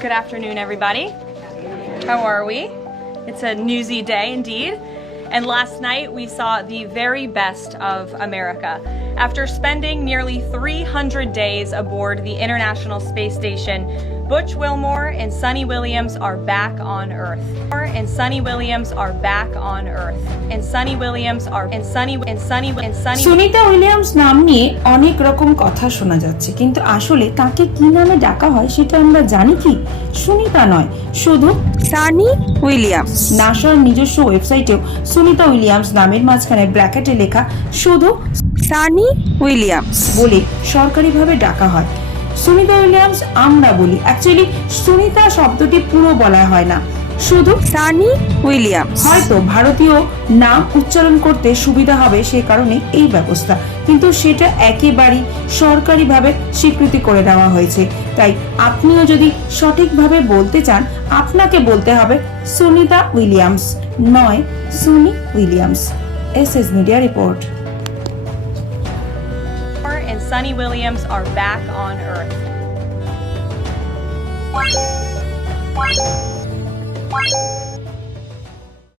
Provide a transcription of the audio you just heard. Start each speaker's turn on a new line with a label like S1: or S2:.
S1: Good afternoon, everybody. How are we? It's a newsy day indeed. And last night we saw the very best of America. After spending nearly 300 days aboard the International Space Station, Butch Wilmore and Sonny Williams are back on Earth. And Sonny Williams are back on Earth. And Sonny Williams are and Sonny and Sonny and Sonny
S2: Sunita Williams নাম নিয়ে অনেক রকম কথা শোনা যাচ্ছে কিন্তু আসলে তাকে কি নামে ডাকা হয় সেটা আমরা জানি কি সুনিতা নয় শুধু সানি উইলিয়ামস নাসার নিজস্ব ওয়েবসাইটেও সুনিতা উইলিয়ামস নামের মাঝখানে ব্র্যাকেটে লেখা শুধু সানি উইলিয়ামস বলে সরকারিভাবে ডাকা হয়। সুনিতা উইলিয়ামস আমরা বলি। অ্যাকচুয়ালি সুনিতা শব্দটি পুরো বলা হয় না। শুধু সানি উইলিয়াম হয়তো ভারতীয় নাম উচ্চারণ করতে সুবিধা হবে সে কারণে এই ব্যবস্থা। কিন্তু সেটা একেবারেই সরকারিভাবে স্বীকৃতি করে দেওয়া হয়েছে। তাই আপনিও যদি সঠিকভাবে বলতে চান আপনাকে বলতে হবে সুনিতা উইলিয়ামস নয় Suni Williams. S S media report.
S1: And Sonny Williams are back on Earth.